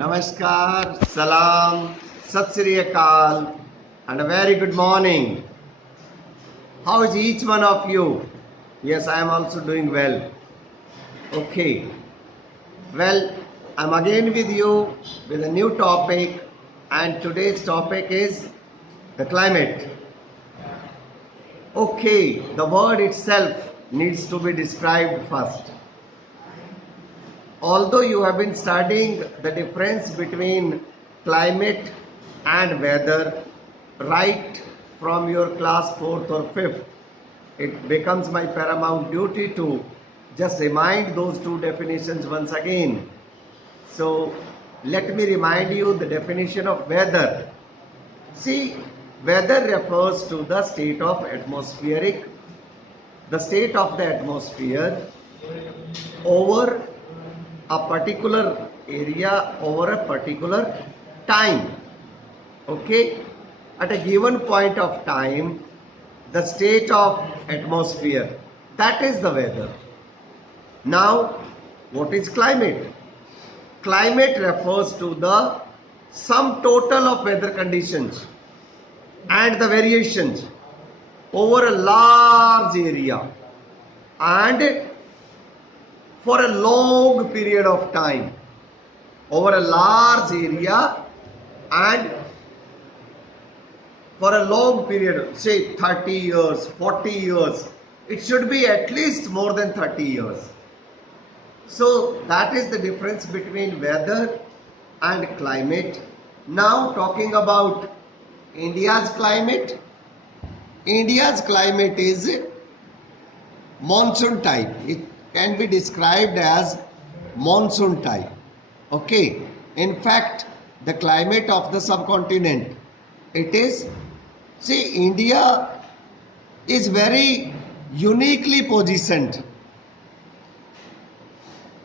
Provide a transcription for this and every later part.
Namaskar, Salam, Sat Sri Akal, and a very good morning. How is each one of you? Yes, I am also doing well. Okay, well, I'm again with you with a new topic, and today's topic is the climate. Okay, the word itself needs to be described first. Although you have been studying the difference between climate and weather right from your class 4th or 5th, it becomes my paramount duty to just remind those two definitions once again. So let me remind you the definition of weather. See, weather refers to the state of the state of the atmosphere over a particular area over a particular time. Okay, at a given point of time, the state of atmosphere, that is the weather. Now, what is climate? Climate refers to the sum total of weather conditions and the variations over a large area and for a long period of time, over a large area and for a long period, say 30 years, 40 years, it should be at least more than 30 years. So that is the difference between weather and climate. Now talking about India's climate. India's climate is monsoon type. It can be described as monsoon type. Okay, in fact, the climate of the subcontinent, it is, see, India is very uniquely positioned.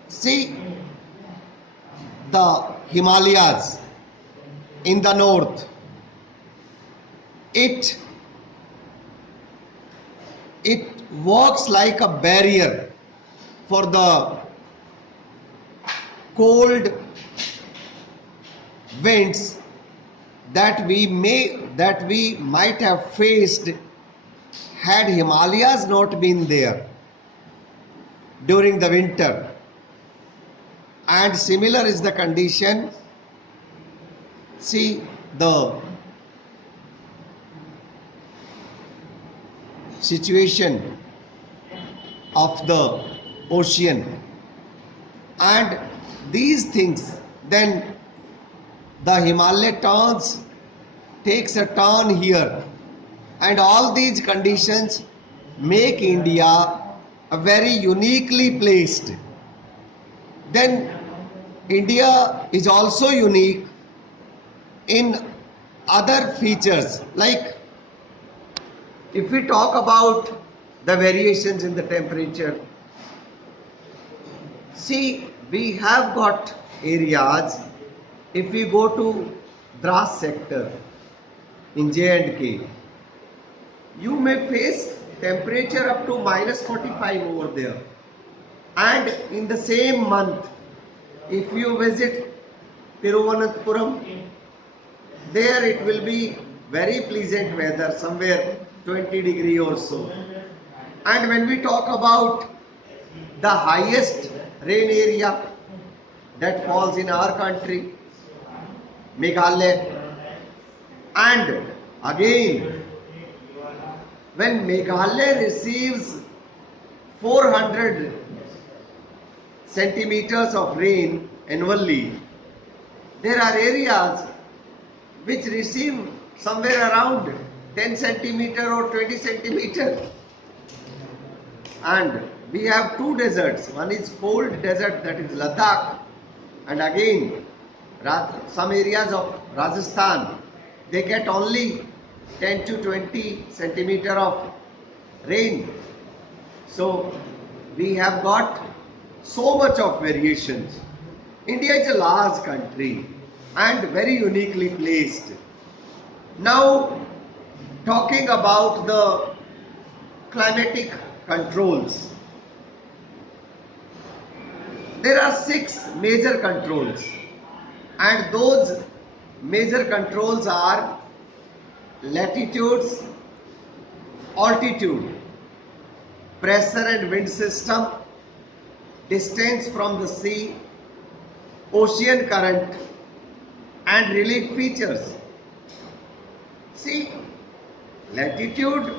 See, the Himalayas in the north, it works like a barrier for the cold winds that we might have faced had Himalayas not been there during the winter. And similar is the condition. See, the situation of the ocean and these things, then the Himalaya takes a turn here, and all these conditions make India a very uniquely placed. Then India is also unique in other features, like if we talk about the variations in the temperature. See, we have got areas, if we go to Dras sector in J&K, you may face temperature up to -45 over there. And in the same month, if you visit Thiruvananthapuram, there it will be very pleasant weather, somewhere 20 degree or so. And when we talk about the highest rain area that falls in our country, Meghalaya, and again when Meghalaya receives 400 centimeters of rain annually, there are areas which receive somewhere around 10 centimeter or 20 centimeter. And we have two deserts. One is cold desert, that is Ladakh, and again some areas of Rajasthan, they get only 10 to 20 centimeter of rain. So we have got so much of variations. India is a large country and very uniquely placed. Now talking about the climatic controls. There are 6 major controls. and those major controls are latitudes, altitude, pressure and wind system, distance from the sea, ocean current, and relief features. See, latitude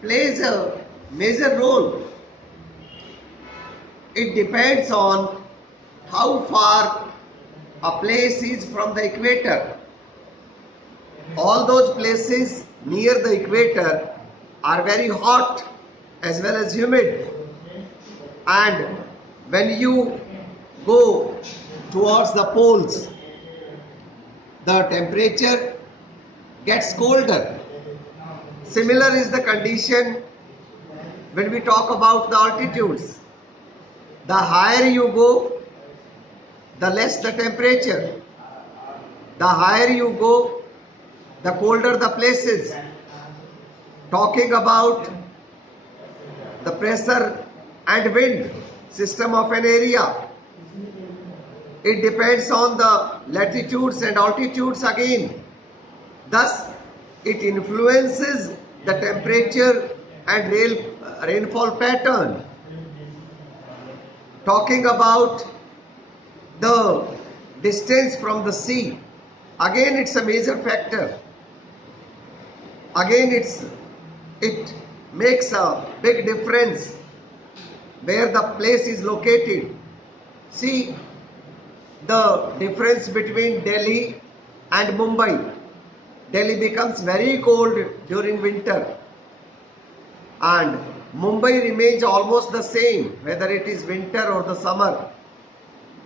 plays a major role. It depends on how far a place is from the equator. All those places near the equator are very hot as well as humid, and when you go towards the poles, the temperature gets colder. Similar is the condition when we talk about the altitudes. The higher you go, the less the temperature. The higher you go, the colder the places. Talking about the pressure and wind system of an area, it depends on the latitudes and altitudes again. Thus, it influences the temperature and rainfall pattern. Talking about the distance from the sea, again it's a major factor. Again it makes a big difference where the place is located. See the difference between Delhi and Mumbai. Delhi becomes very cold during winter and Mumbai remains almost the same whether it is winter or the summer.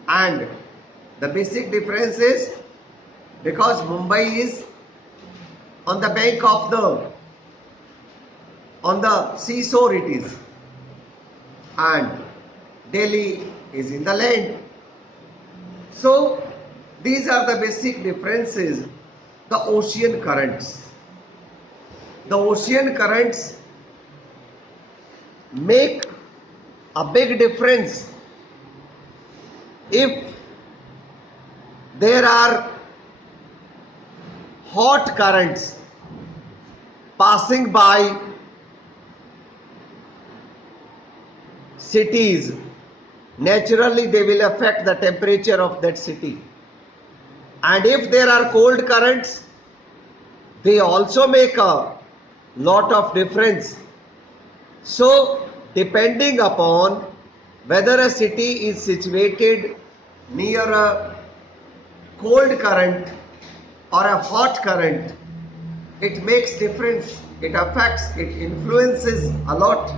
And the basic difference is because Mumbai is on the bank of on the seashore it is, and Delhi is in the land. So these are the basic differences. The ocean currents. The ocean currents make a big difference if there are hot currents passing by cities. Naturally they will affect the temperature of that city, and if there are cold currents, they also make a lot of difference. So depending upon whether a city is situated near a cold current or a hot current, it makes difference, it affects, it influences a lot.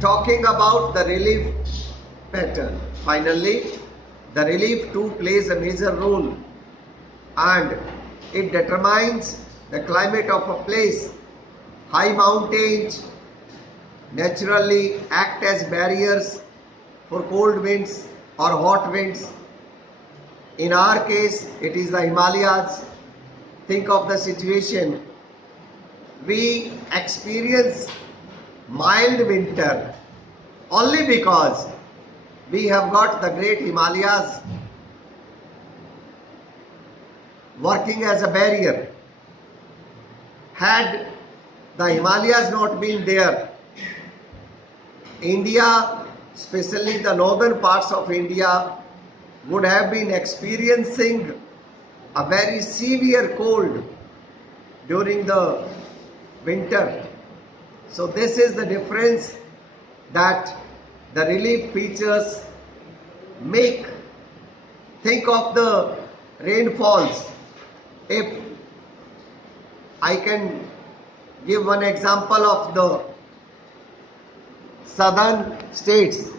Talking about the relief pattern, finally the relief too plays a major role, and it determines the climate of a place. High mountains naturally act as barriers for cold winds or hot winds. In our case, it is the Himalayas. Think of the situation. We experience mild winter only because we have got the great Himalayas working as a barrier. Had the Himalayas not been there, India, especially the northern parts of India, would have been experiencing a very severe cold during the winter. So this is the difference that the relief features make. Think of the rainfalls. If I can give one example of the southern states,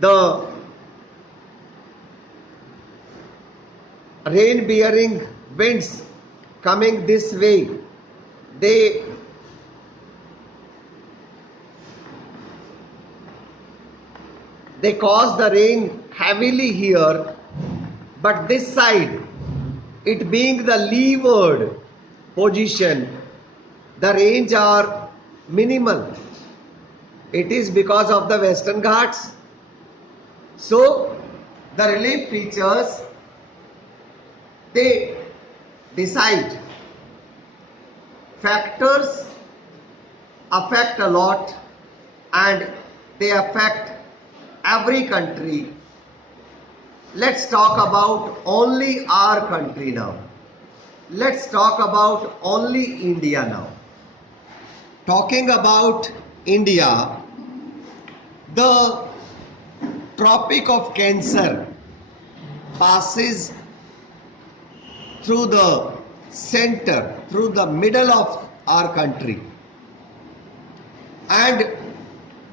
the rain bearing winds coming this way, they cause the rain heavily here, but this side, it being the leeward position, the rains are minimal. It is because of the Western Ghats. So The relief features, they decide. Factors affect a lot and they affect every country. Let's talk about only our country now. Let's talk about only India now. Talking about India, the Tropic of Cancer passes through the center, through the middle of our country. And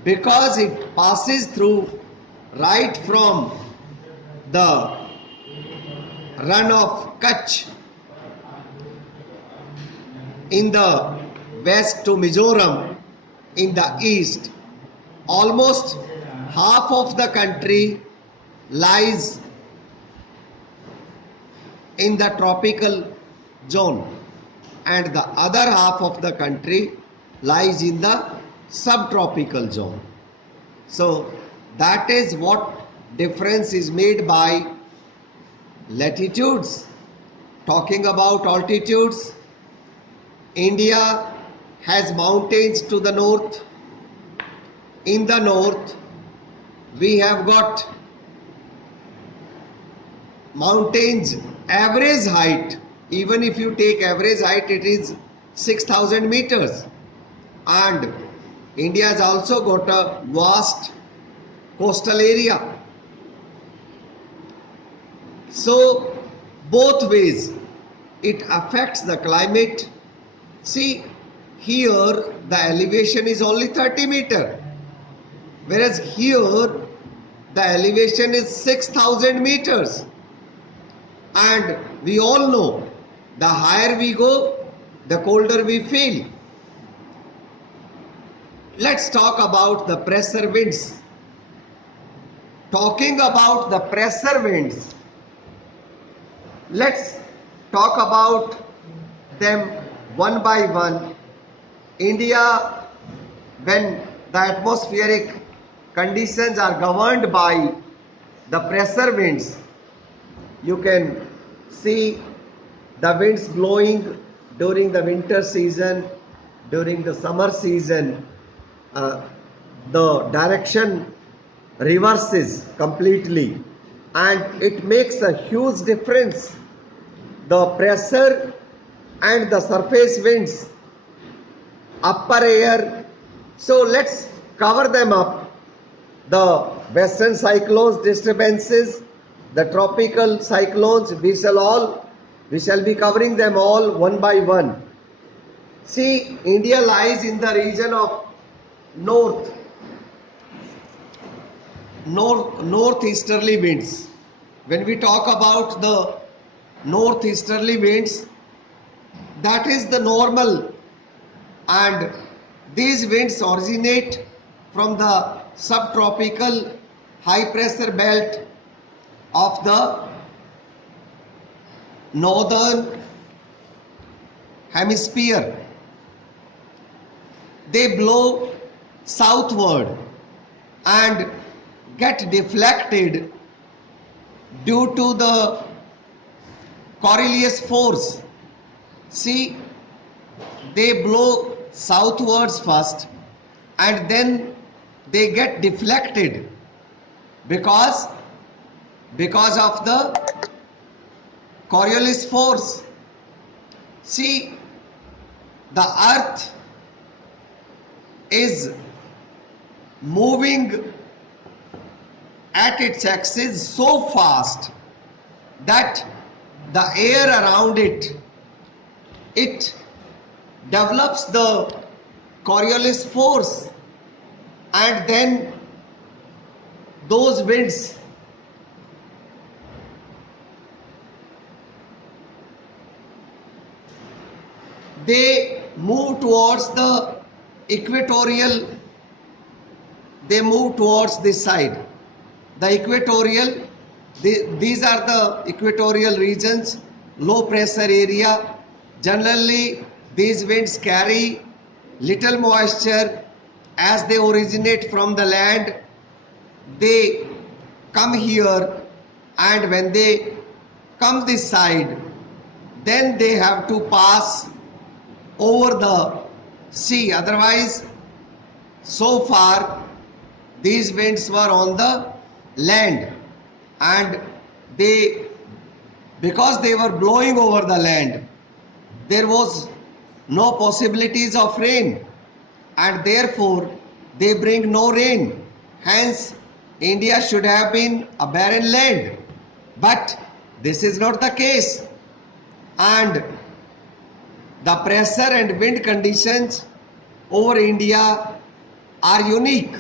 because it passes through right from the run of Kutch in the west to Mizoram in the east, almost half of the country lies in the tropical zone and the other half of the country lies in the subtropical zone. So that is what difference is made by latitudes. Talking about altitudes, India has mountains to the north. In the north, we have got mountains, average height, even if you take average height, it is 6,000 meters. And India has also got a vast coastal area. So both ways it affects the climate. See, here the elevation is only 30 meters, whereas here the elevation is 6,000 meters. And we all know the higher we go, the colder we feel. Let's talk about the pressure winds. Talking about the pressure winds, let's talk about them one by one. India, when the atmospheric conditions are governed by the pressure winds, you can see the winds blowing during the winter season, during the summer season. The direction reverses completely and it makes a huge difference. The pressure and the surface winds, upper air. So let's cover them up. The western cyclones disturbances, the tropical cyclones, we shall be covering them all one by one. See, India lies in the region of northeasterly winds. When we talk about the northeasterly winds, that is the normal, and these winds originate from the subtropical high pressure belt of the northern hemisphere. They blow southward and get deflected due to the Coriolis force. See, they blow southwards first and then they get deflected because of the Coriolis force. See, the earth is moving at its axis so fast that the air around it develops the Coriolis force, and then those winds they move towards the equatorial, they move towards this side. The equatorial, these are the equatorial regions, low pressure area. Generally, these winds carry little moisture as they originate from the land. They come here and when they come this side, then they have to pass over the sea. Otherwise, so far these winds were on the land, and because they were blowing over the land, there was no possibilities of rain, and therefore they bring no rain. Hence, India should have been a barren land, but this is not the case, and the pressure and wind conditions over India are unique.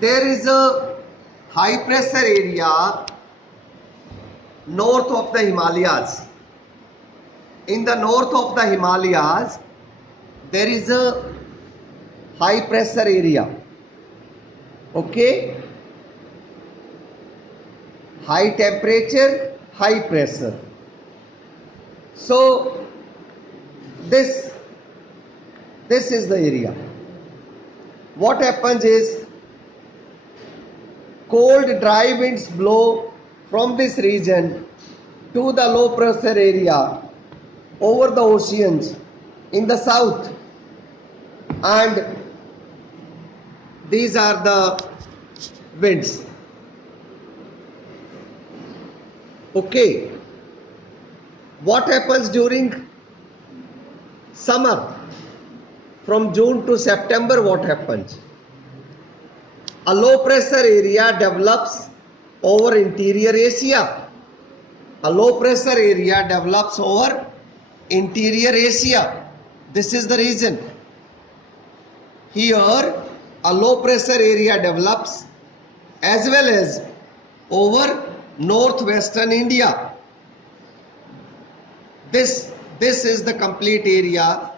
There is a high pressure area north of the Himalayas. In the north of the Himalayas, there is a high pressure area. Okay? High temperature, high pressure. So this is the area. What happens is, cold dry winds blow from this region to the low pressure area over the oceans in the south, and these are the winds. Okay, what happens during summer? From June to September, what happens? A low pressure area develops over interior Asia. A low pressure area develops over interior Asia. This is the reason. Here, a low pressure area develops as well as over northwestern India. This is the complete area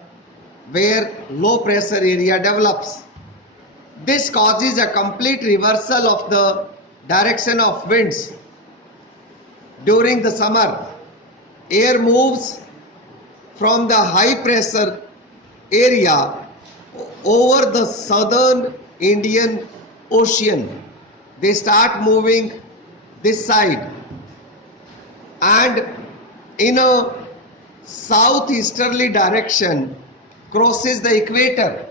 where low pressure area develops. This causes a complete reversal of the direction of winds. During the summer, air moves from the high pressure area over the southern Indian Ocean. They start moving this side, and in a southeasterly direction crosses the equator.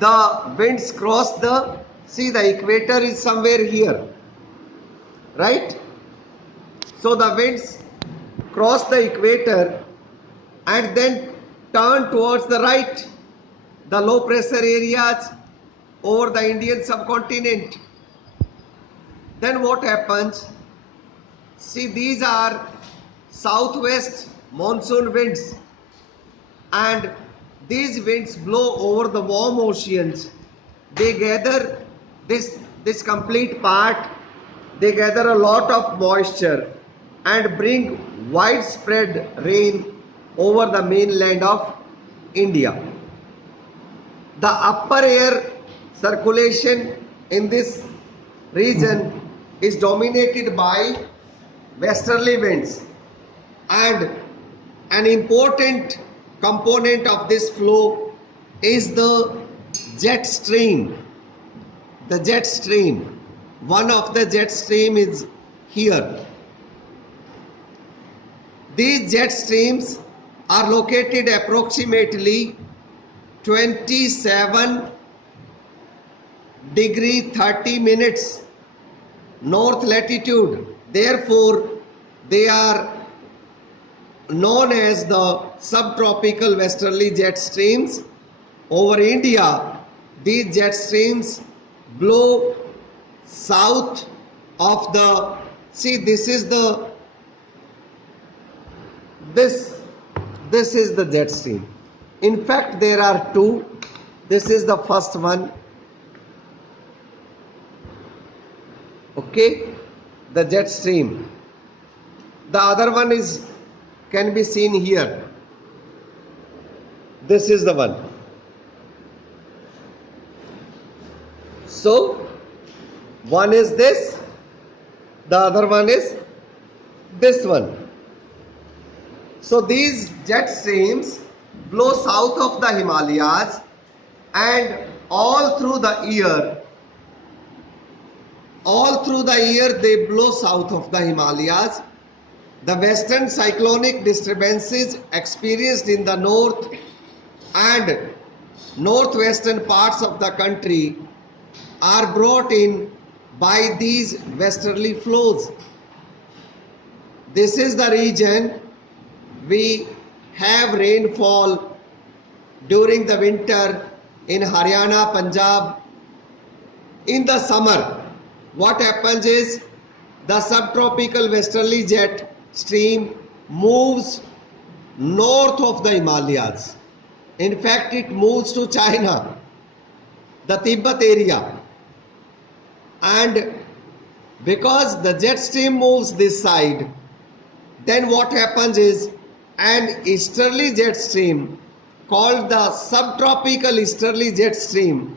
The winds cross the, see, the equator is somewhere here, right? So the winds cross the equator and then turn towards the right, the low pressure areas over the Indian subcontinent. Then what happens? See, these are southwest monsoon winds, and these winds blow over the warm oceans. They gather this complete part, they gather a lot of moisture and bring widespread rain over the mainland of India. The upper air circulation in this region is dominated by westerly winds, and an important component of this flow is the jet stream. The jet stream, one of the jet stream is here. These jet streams are located approximately 27 degree 30 minutes north latitude. Therefore, they are known as the subtropical westerly jet streams. Over India, these jet streams blow south of the, see, this is the jet stream. In fact, there are two. This is the first one. Okay, the jet stream. The other one can be seen here. This is the one. So one is this, the other one is this one. So these jet streams blow south of the Himalayas and all through the year they blow south of the Himalayas. The western cyclonic disturbances experienced in the north and northwestern parts of the country are brought in by these westerly flows. This is the region we have rainfall during the winter in Haryana, Punjab. In the summer, what happens is the subtropical westerly jet stream moves north of the Himalayas. In fact, it moves to China, the Tibet area. And because the jet stream moves this side, then what happens is an easterly jet stream called the subtropical easterly jet stream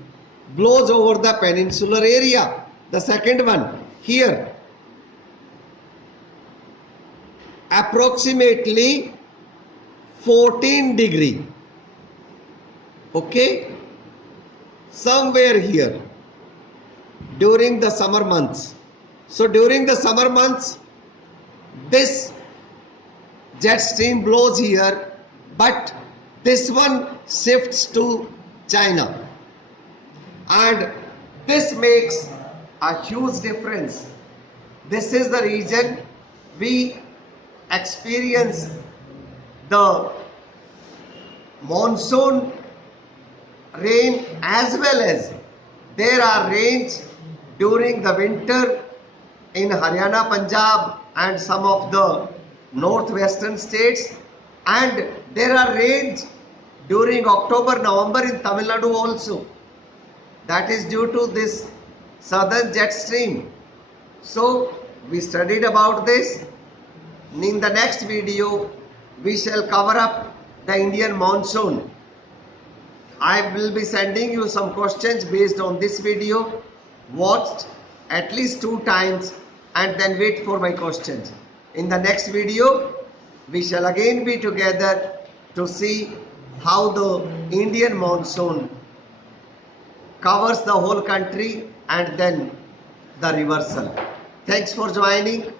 blows over the peninsular area. The second one here, approximately 14 degree, okay, somewhere here during the summer months. So during the summer months, this jet stream blows here, but this one shifts to China, and this makes a huge difference. This is the region we experience the monsoon rain, as well as there are rains during the winter in Haryana, Punjab and some of the northwestern states, and there are rains during October, November in Tamil Nadu also. That is due to this southern jet stream. So we studied about this. In the next video we shall cover up the Indian monsoon. I will be sending you some questions based on this video. Watch at least 2 times and then wait for my questions. In the next video we shall again be together to see how the Indian monsoon covers the whole country and then the reversal. Thanks for joining.